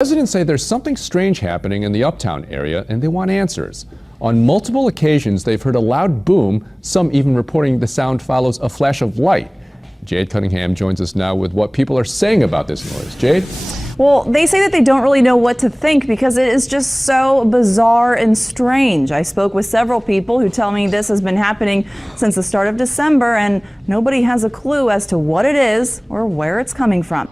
Residents say there's something strange happening in the Uptown area and they want answers. On multiple occasions, they've heard a loud boom, some even reporting the sound follows a flash of light. Jade Cunningham joins us now with what people are saying about this noise. Jade? Well, they say that they don't really know what to think because it is just so bizarre and strange. I spoke with several people who tell me this has been happening since the start of December and nobody has a clue as to what it is or where it's coming from.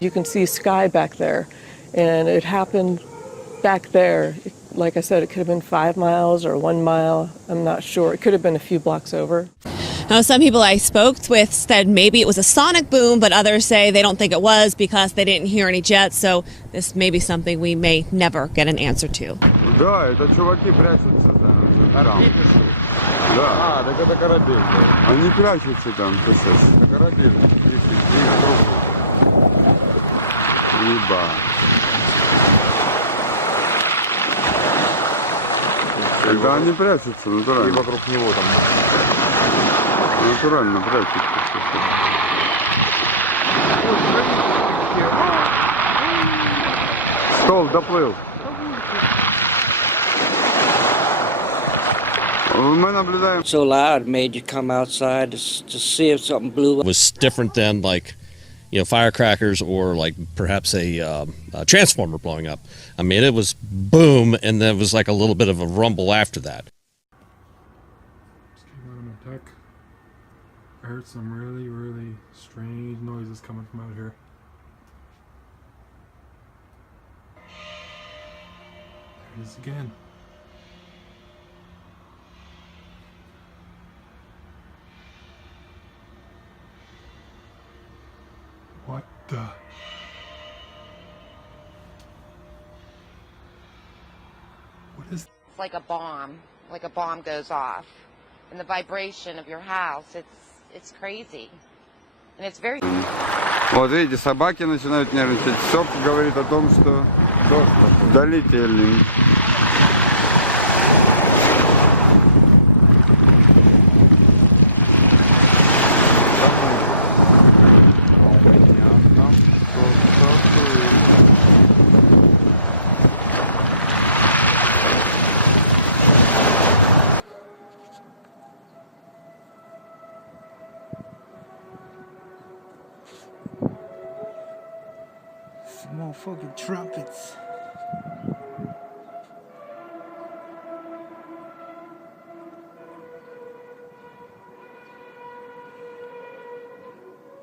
You can see sky back there, and it happened back there. Like I said, it could have been 5 miles or 1 mile. I'm not sure. It could have been a few blocks over. Now, some people I spoke with said maybe it was a sonic boom, but others say they don't think it was because they didn't hear any jets. So this may be something we may never get an answer to. Да, это чуваки прячутся там. Да. Так это корабель. Они прячутся там. Это корабель. Когда они прячутся, натурально. И вокруг него там. Натурально прячутся. Стол доплыл. Мы наблюдаем. So loud, it made you come outside to see if something blew up. It was different than like, you know, firecrackers or like perhaps a transformer blowing up. I mean, it was boom, and then it was like a little bit of a rumble after that. Just came out on my deck. I heard some really strange noises coming from out here. There it is again. What the? What is? It's like a bomb goes off, and the vibration of your house, it's crazy, and it's very. Вот видите, собаки начинают нервничать. Все говорит о том, что долетели. Motherfucking trumpets.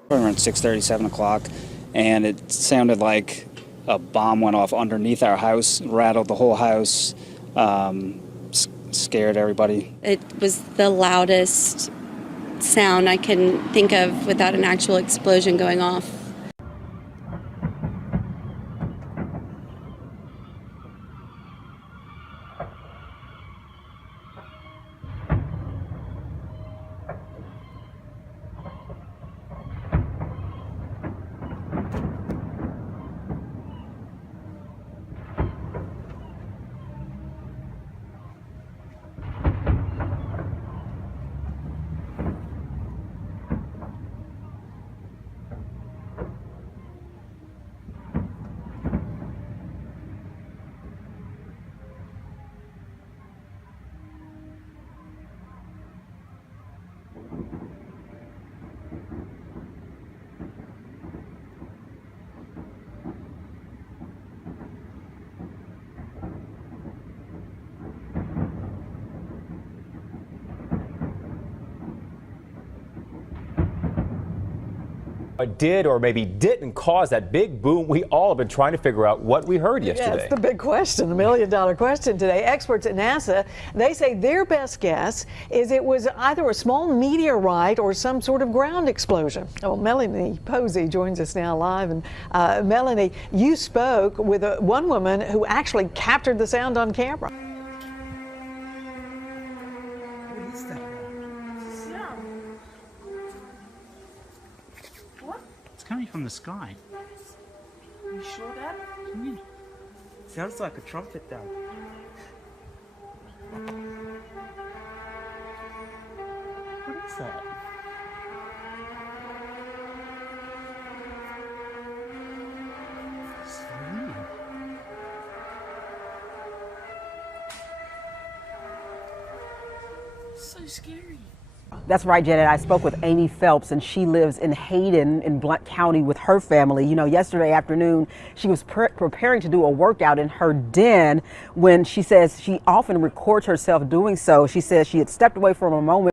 Around 6:30, 7 o'clock, and it sounded like a bomb went off underneath our house, rattled the whole house, scared everybody. It was the loudest sound I can think of without an actual explosion going off. What did or maybe didn't cause that big boom we all have been trying to figure out what we heard yesterday. That's the big question, the million-dollar question today. Experts at NASA, they say their best guess is it was either a small meteorite or some sort of ground explosion. Oh, Melanie Posey joins us now live. And Melanie, you spoke with one woman who actually captured the sound on camera. What is that? It's coming from the sky. You sure that? Yeah. Sounds like a trumpet though. What is that? It's weird. So scary. That's right, Janet. I spoke with Amy Phelps, and she lives in Hayden in Blount County with her family. You know, yesterday afternoon, she was preparing to do a workout in her den when she says she often records herself doing so. She says she had stepped away for a moment.